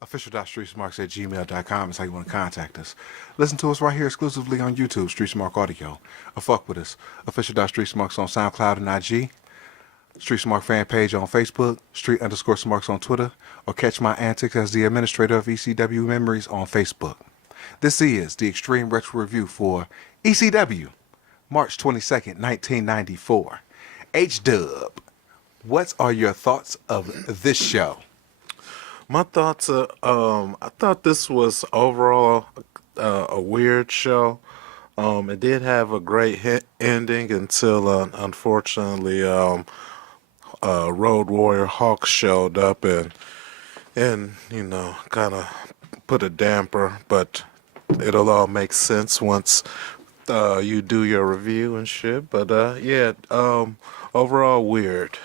Official.StreetSmarks@gmail.com is how you want to contact us. Listen to us right here exclusively on YouTube, Street Smart Audio. Or fuck with us. Official.StreetSmarks on SoundCloud and IG. Street Smart Fanpage on Facebook. Street_Smarks on Twitter. Or catch my antics as the administrator of ECW Memories on Facebook. This is the Extreme Retro Review for ECW, March 22nd, 1994. H-Dub, what are your thoughts of this show? My thoughts are, I thought this was overall a weird show. It did have a great ending until, unfortunately, Road Warrior Hawk showed up and you know, kind of put a damper, but it'll all make sense once you do your review and shit. But yeah, overall weird.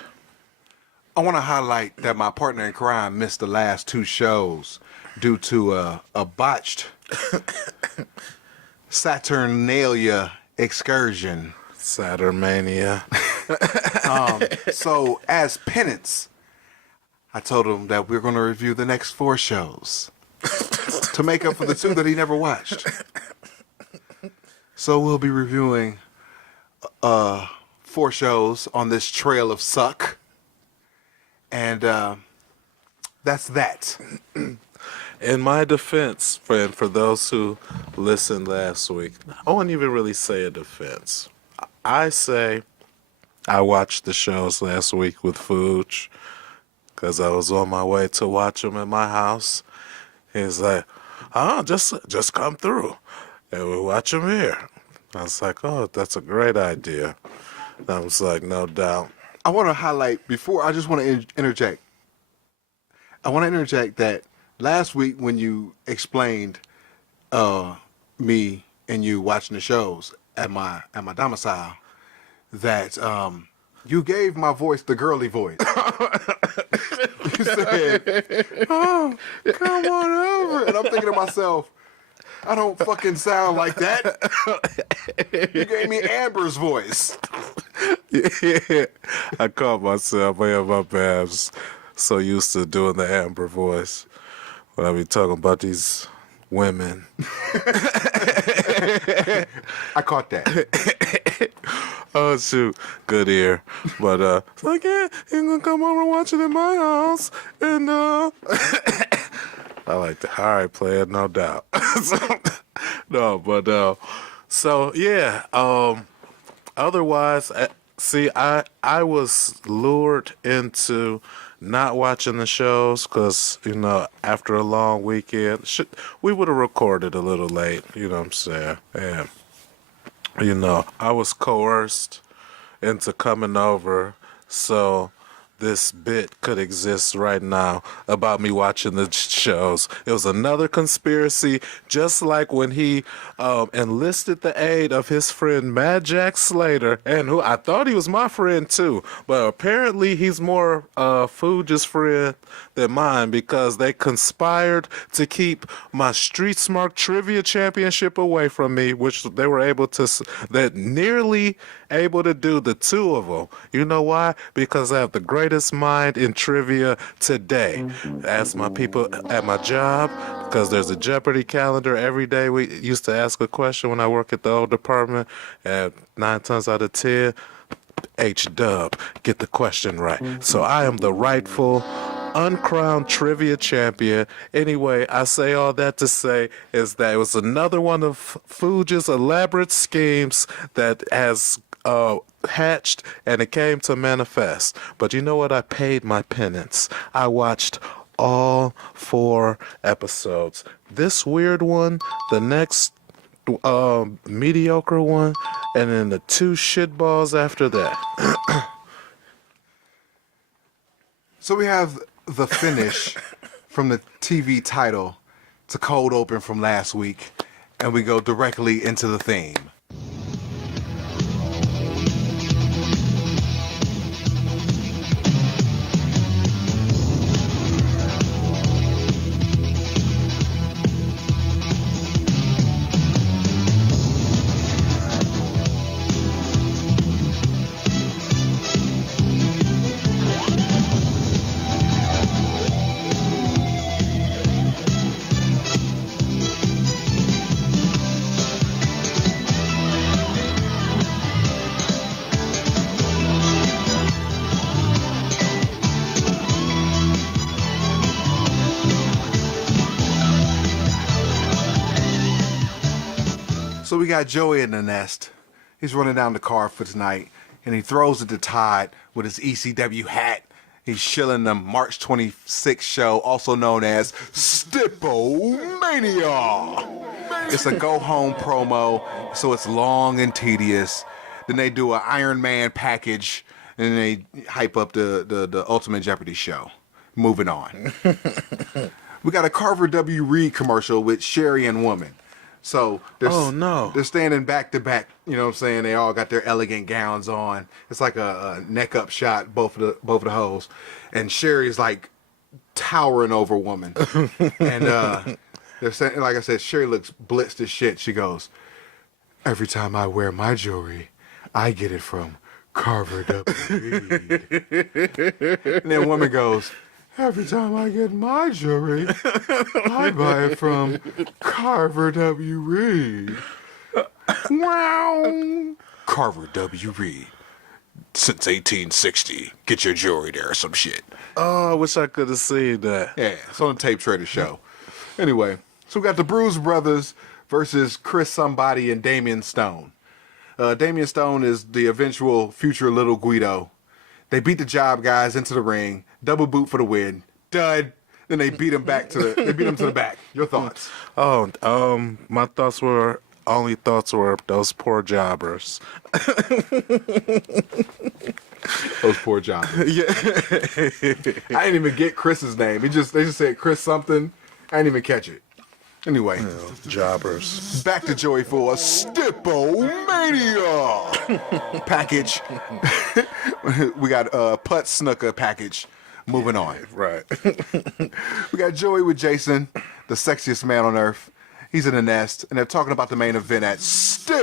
I want to highlight that my partner in crime missed the last two shows due to a botched Saturnalia excursion. Saturnmania. So as penance, I told him that we're going to review the next 4 shows to make up for the 2 that he never watched. So we'll be reviewing 4 shows on this trail of suck. And that's that. In my defense, friend, for those who listened last week, I wouldn't even really say a defense. I say I watched the shows last week with Fuge because I was on my way to watch them at my house. He's like, just come through and we'll watch them here. I was like, oh, that's a great idea. I was like, no doubt. I want to highlight, before I just want to interject. I want to interject that last week when you explained me and you watching the shows at my domicile, that you gave my voice the girly voice. You said, "Oh, come on over," and I'm thinking to myself, I don't fucking sound like that. You gave me Amber's voice. Yeah, I caught myself. I have my babs so used to doing the Amber voice when I be talking about these women. I caught that. Oh shoot, good ear. But it's like, yeah, you're gonna come over and watch it in my house, and I like that. All right, player, no doubt. No, but so yeah. Otherwise, see, I was lured into not watching the shows because, you know, after a long weekend, we would have recorded a little late. You know what I'm saying? And you know, I was coerced into coming over so this bit could exist right now about me watching the shows. It was another conspiracy, just like when he enlisted the aid of his friend Mad Jack Slater, and who I thought he was my friend too, but apparently he's more Fuge's friend than mine because they conspired to keep my Street Smart Trivia Championship away from me, which they were able to, that nearly able to do, the 2 of them. You know why? Because I have the greatest mind in trivia today. Ask my people at my job, because there's a Jeopardy calendar every day. We used to ask a question when I work at the old department, and 9 times out of 10, H-Dub, get the question right. So I am the rightful uncrowned trivia champion. Anyway, I say all that to say is that it was another one of Fuge's elaborate schemes that has hatched, and it came to manifest. But you know what? I paid my penance. I watched all 4 episodes. This weird one, the next mediocre one, and then the 2 shitballs after that. So we have the finish from the TV title to cold open from last week, and we go directly into the theme. So we got Joey in the nest. He's running down the card for tonight, and he throws at the Tide with his ECW hat. He's shilling the March 26th show, also known as Stipomania. It's a go-home promo, so it's long and tedious. Then they do an Iron Man package, and they hype up the Ultimate Jeopardy show. Moving on. We got a Carver W. Reed commercial with Sherry and Woman. So they're standing back to back, you know what I'm saying? They all got their elegant gowns on. It's like a neck up shot, both of the hoes. And Sherry's like towering over Woman. And they're saying, like I said, Sherry looks blitzed as shit. She goes, "Every time I wear my jewelry, I get it from Carver W. Reed." And then Woman goes, "Every time I get my jewelry, I buy it from Carver W. Reed." Wow. Carver W. Reed. Since 1860. Get your jewelry there or some shit. Oh, I wish I could have seen that. Yeah, it's on the Tape Trader show. Anyway, so we got the Bruise Brothers versus Chris Somebody and Damian Stone. Damian Stone is the eventual future Little Guido. They beat the Job guys into the ring. Double boot for the win. Dud. Then they beat him to the back. Your thoughts? Oh, my only thoughts were those poor jobbers. Those poor jobbers. Yeah. I didn't even get Chris's name. They just said Chris something. I didn't even catch it. Anyway, Jobbers. back to Joey for a Stipomania package. We got a Putt Snooker package. Moving on. Right. We got Joey with Jason, the sexiest man on earth. He's in the nest, and they're talking about the main event at Stipomania.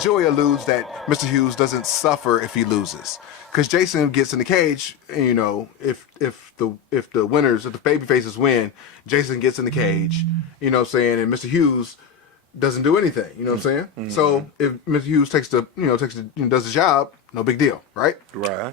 Joey alludes that Mr. Hughes doesn't suffer if he loses, because Jason gets in the cage. And, you know, if the baby faces win, Jason gets in the cage. You know what I'm saying? And Mr. Hughes doesn't do anything. You know what I'm saying? Mm-hmm. So if Mr. Hughes does the job, no big deal, right? Right.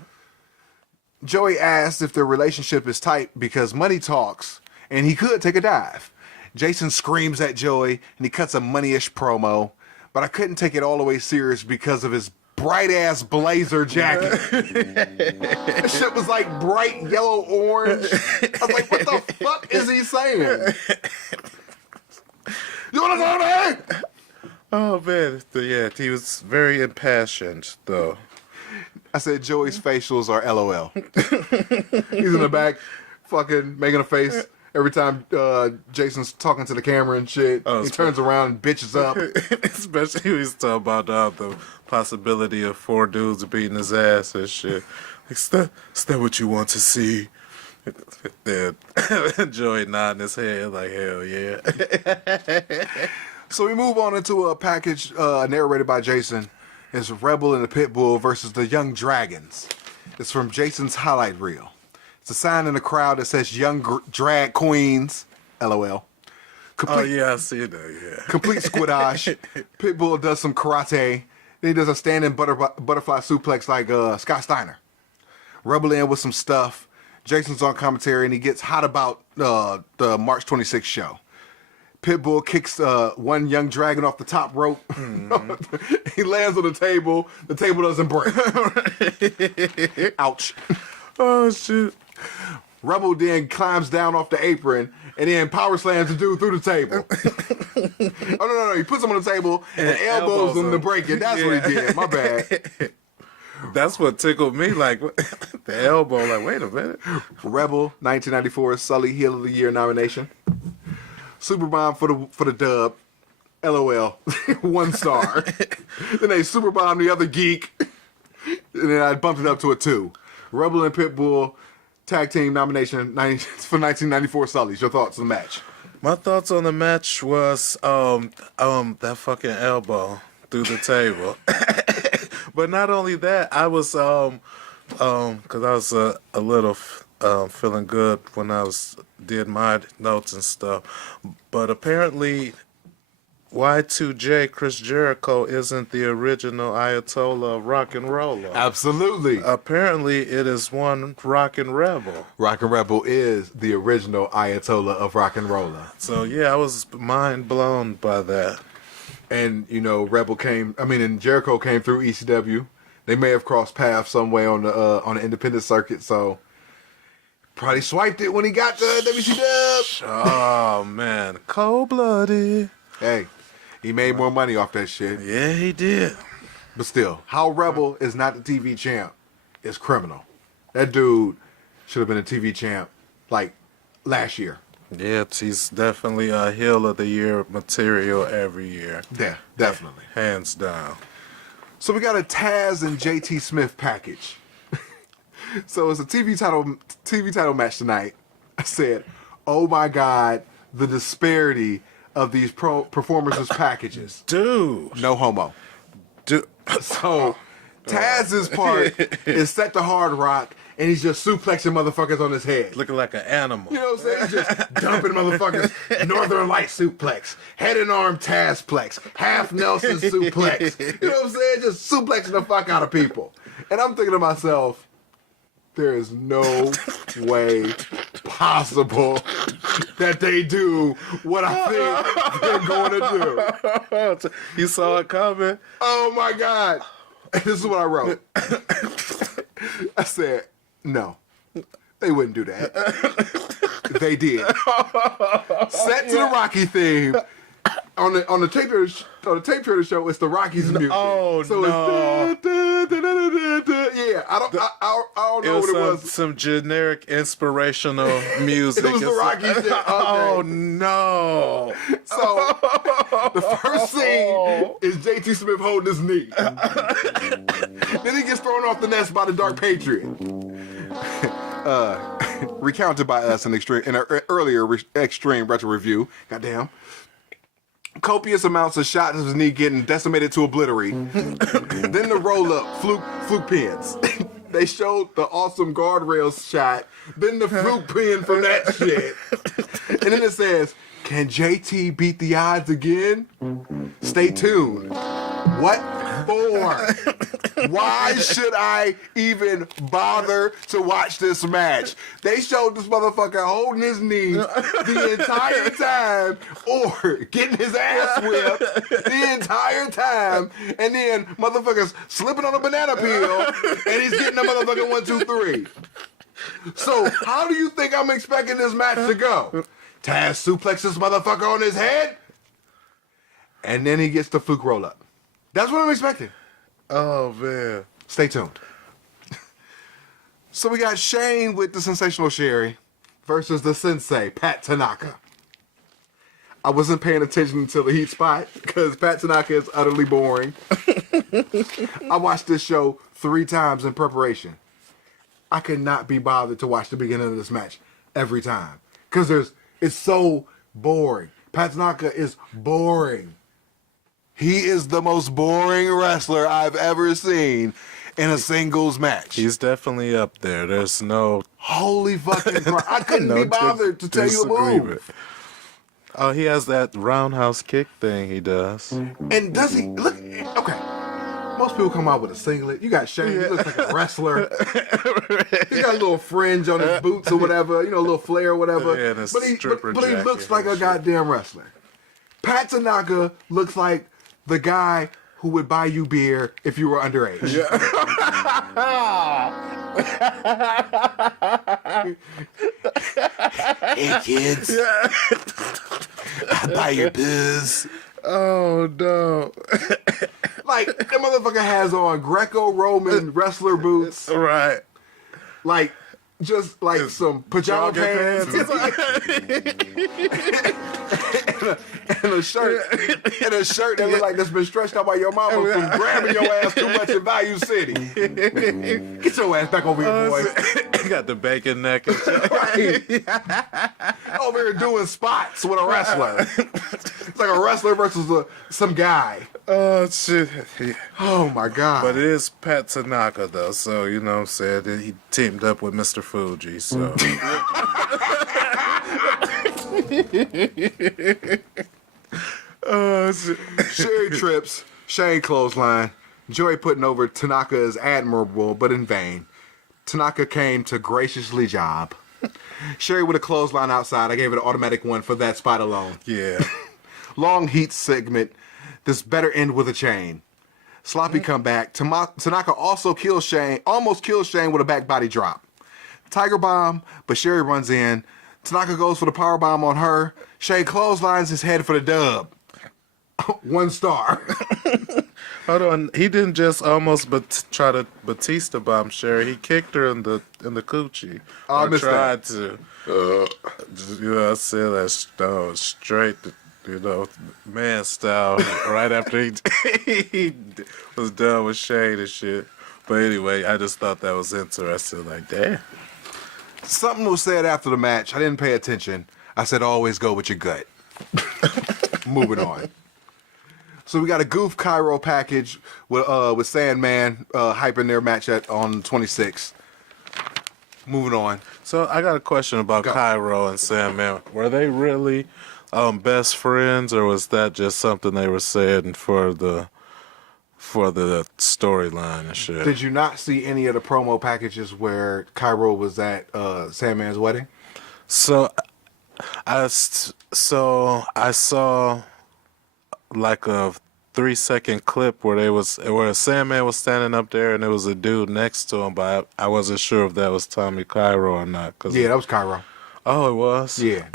Joey asks if their relationship is tight because money talks, and he could take a dive. Jason screams at Joey, and he cuts a money-ish promo, but I couldn't take it all the way serious because of his bright-ass blazer jacket. That shit was like bright yellow-orange. I was like, what the fuck is he saying? You wanna go there? Oh, man. Yeah, he was very impassioned, though. I said Joey's facials are LOL. He's in the back, fucking making a face every time Jason's talking to the camera and shit. Oh, he turns around and bitches up. Especially when he's talking about the possibility of 4 dudes beating his ass and shit. Like, is that what you want to see? Then Joey nodding his head like, hell yeah. So we move on into a package narrated by Jason. It's Rebel and the Pitbull versus the Young Dragons. It's from Jason's highlight reel. It's a sign in the crowd that says Young Drag Queens. LOL. Oh, yeah, I see that, yeah. Complete squidash. Pitbull does some karate. Then he does a standing butterfly suplex like Scott Steiner. Rebel in with some stuff. Jason's on commentary, and he gets hot about the March 26th show. Pitbull kicks one young dragon off the top rope. Mm-hmm. He lands on the table. The table doesn't break. Ouch. Oh, shit. Rebel then climbs down off the apron and then power slams the dude through the table. Oh, no. He puts him on the table and elbows him to break it. That's what he did. My bad. That's what tickled me, like, the elbow. Like, wait a minute. Rebel, 1994 Sully Heel of the Year nomination. Superbomb for the dub. LOL. 1 star. Then they superbomb the other geek. And then I bumped it up to a 2. Rebel and Pitbull tag team nomination for 1994 Sully's. Your thoughts on the match? My thoughts on the match was that fucking elbow through the table. But not only that, I was because I was a little feeling good when I did my notes and stuff. But apparently, Y2J Chris Jericho isn't the original Ayatollah of rock and roll. Absolutely. Apparently, it is one Rockin' Rebel. Rockin' Rebel is the original Ayatollah of rock and roller. So yeah, I was mind blown by that. And and Jericho came through ECW. They may have crossed paths some way on the independent circuit, so probably swiped it when he got to WCW. Oh man, cold-blooded. Hey, he made more money off that shit. Yeah, he did. But still, how Rebel is not the TV champ is criminal. That dude should have been a TV champ like last year. Yeah, he's definitely a heel of the year material every year. Yeah, definitely. Hands down. So we got a Taz and JT Smith package. So it's a TV title match tonight. I said, oh my God, the disparity of these performers' packages. Dude. No homo. Dude. So Taz's part is set to hard rock, and he's just suplexing motherfuckers on his head. Looking like an animal. You know what I'm saying? He's just dumping motherfuckers. Northern Light suplex. Head and arm Tazplex. Half Nelson suplex. You know what I'm saying? Just suplexing the fuck out of people. And I'm thinking to myself, there is no way possible that they do what I think they're going to do. You saw it coming? Oh my God. This is what I wrote. I said, no, they wouldn't do that. They did. Set to the Rocky theme. On the tape trader show, it's the Rockies music. Oh, so no. It's yeah. I don't know what it was. Some generic inspirational music. It was the Rockies. Okay. Oh no! So the first scene is JT Smith holding his knee. Then he gets thrown off the nest by the Dark Patriot. Recounted by us in an earlier Extreme Retro Review. Goddamn. Copious amounts of shots of his knee getting decimated to obliterate. Then the roll-up fluke pins. They showed the awesome guardrails shot. Then the fluke pin from that shit. And then it says, can JT beat the odds again? Stay tuned. What for? Why should I even bother to watch this match? They showed this motherfucker holding his knee the entire time, or getting his ass whipped the entire time, and then motherfuckers slipping on a banana peel, and he's getting the motherfucker 1, 2, 3. So how do you think I'm expecting this match to go? Taz suplexes this motherfucker on his head, and then he gets the fluke roll up. That's what I'm expecting. Oh man. Stay tuned. So we got Shane with the Sensational Sherry versus the Sensei, Pat Tanaka. I wasn't paying attention until the heat spot because Pat Tanaka is utterly boring. I watched this show 3 times in preparation. I could not be bothered to watch the beginning of this match every time because it's so boring. Pat Tanaka is boring. He is the most boring wrestler I've ever seen in a singles match. He's definitely up there. There's no... Holy fucking Christ. I couldn't be bothered to tell you a move. Oh, he has that roundhouse kick thing he does. And does he... Look, okay. Most people come out with a singlet. You got Shane. He looks like a wrestler. He got a little fringe on his boots or whatever. You know, a little flare or whatever. Yeah, and but he looks like a goddamn wrestler. Pat Tanaka looks like the guy who would buy you beer if you were underage. Yeah. Hey kids, I buy your booze. Oh no! Like that motherfucker has on Greco-Roman wrestler boots, right? Like just like some pajama pants. And a shirt that look like that's been stretched out by your mama from grabbing your ass too much in Value City. Get your ass back over here, boy. Got the bacon neck and shit. Right. Over here doing spots with a wrestler. It's like a wrestler versus some guy. Oh shit. Oh my God. But it is Pat Tanaka though, so you know what I'm saying? He teamed up with Mr. Fuji, so oh Oh, shit. Sherry trips, Shane clothesline. Joey putting over Tanaka is admirable, but in vain. Tanaka came to graciously job. Sherry with a clothesline outside. I gave it an automatic one for that spot alone. Yeah. Long heat segment. This better end with a chain. Sloppy comeback. Tanaka also kills Shane, almost kills Shane with a back body drop. Tiger bomb, but Sherry runs in. Tanaka goes for the power bomb on her. Shane clotheslines his head for the dub. 1 star. Hold on, he didn't just almost try to Batista bomb Sherry. He kicked her in the coochie. I or missed tried that. to. You know, I said that straight, man style. Right after he was done with Shane and shit. But anyway, I just thought that was interesting. Like, damn. Something was said after the match. I didn't pay attention. I said, always go with your gut. Moving on. So we got a Goof Cairo package with Sandman hyping their match on 26th. Moving on. So I got a question about Cairo and Sandman. Were they really best friends, or was that just something they were saying for the storyline and shit? Did you not see any of the promo packages where Cairo was at Sandman's wedding? So I saw like a 3-second clip where Sandman was standing up there and there was a dude next to him, but I wasn't sure if that was Tommy Cairo or not. Yeah, that was Cairo. Oh, it was? Yeah,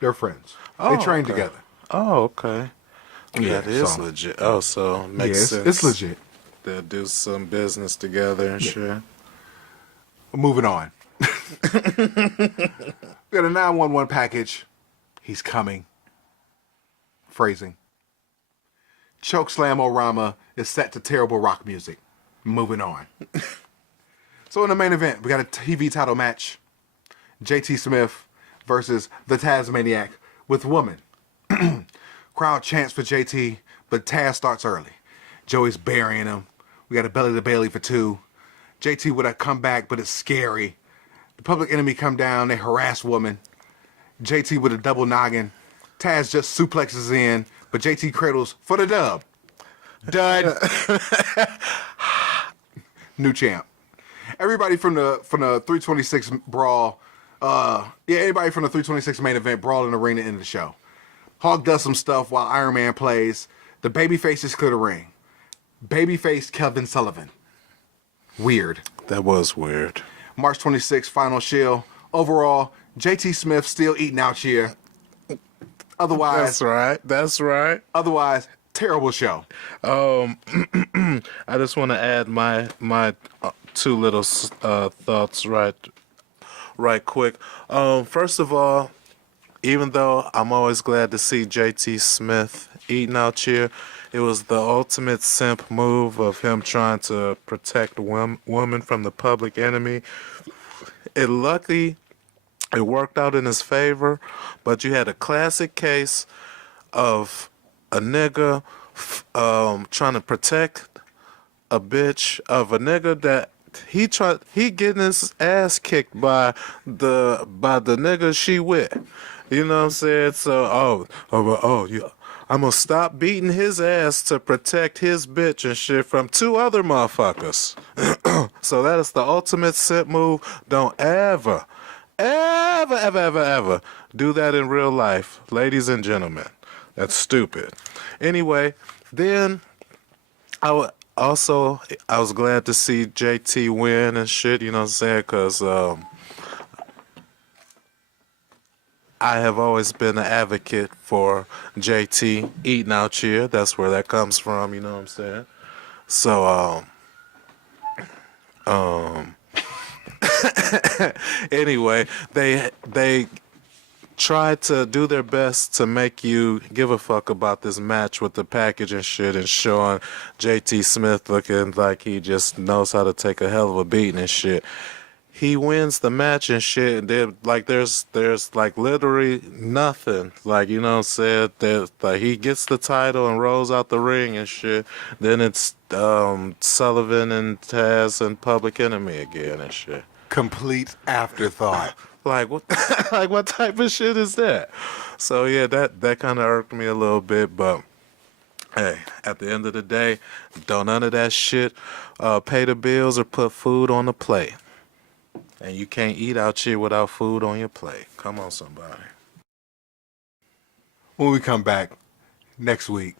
they're friends. They trained together. Oh, okay. Yeah, it is so- legit. Oh, so it makes sense. It's legit. They'll do some business together and shit. Moving on. We got a 911 package. He's coming. Phrasing. Chokeslam Orama is set to terrible rock music. Moving on. So in the main event, we got a TV title match. JT Smith versus the Tazmaniac with woman. Crowd chants for JT, but Taz starts early. Joey's burying him. We got a belly to Bailey for 2. JT with a comeback, but it's scary. The Public Enemy come down. They harass woman. JT with a double noggin. Taz just suplexes in, but JT cradles for the dub. Dud. New champ. Everybody from the 326 brawl. Everybody from the 326 main event brawl in the ring to end the show. Hawk does some stuff while Iron Man plays. The babyfaces clear the ring. Babyface Kevin Sullivan. Weird. That was weird. March 26th, final shield. Overall, JT Smith still eating out here. Otherwise, That's right. Otherwise, terrible show. I just want to add my 2 little thoughts right quick. First of all, even though I'm always glad to see JT Smith eating out here, it was the ultimate simp move of him trying to protect woman from the Public Enemy. Luckily, it worked out in his favor, but you had a classic case of a nigga trying to protect a bitch of a nigga that he getting his ass kicked by the nigga she with. You know what I'm saying? So yeah, I'm gonna stop beating his ass to protect his bitch and shit from 2 other motherfuckers. So that is the ultimate simp move. Don't ever do that in real life, ladies and gentlemen. That's stupid. Anyway, then I was glad to see JT win and shit, you know what I'm saying? Because I have always been an advocate for JT eating out here. That's where that comes from, you know what I'm saying? So, anyway, they tried to do their best to make you give a fuck about this match with the package and shit, and showing JT Smith looking like he just knows how to take a hell of a beating and shit. He wins the match and shit, and then like there's like literally nothing, like, you know what I'm saying? There's like he gets the title and rolls out the ring and shit. Then it's Sullivan and Taz and Public Enemy again and shit. Complete afterthought. Like what? Like what type of shit is that? So yeah, that kind of irked me a little bit, but Hey, at the end of the day, don't none of that shit pay the bills or put food on the plate. And you can't eat out here without food on your plate. Come on, somebody. When we come back next week,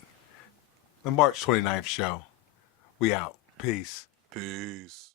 the March 29th show, we out. Peace. Peace.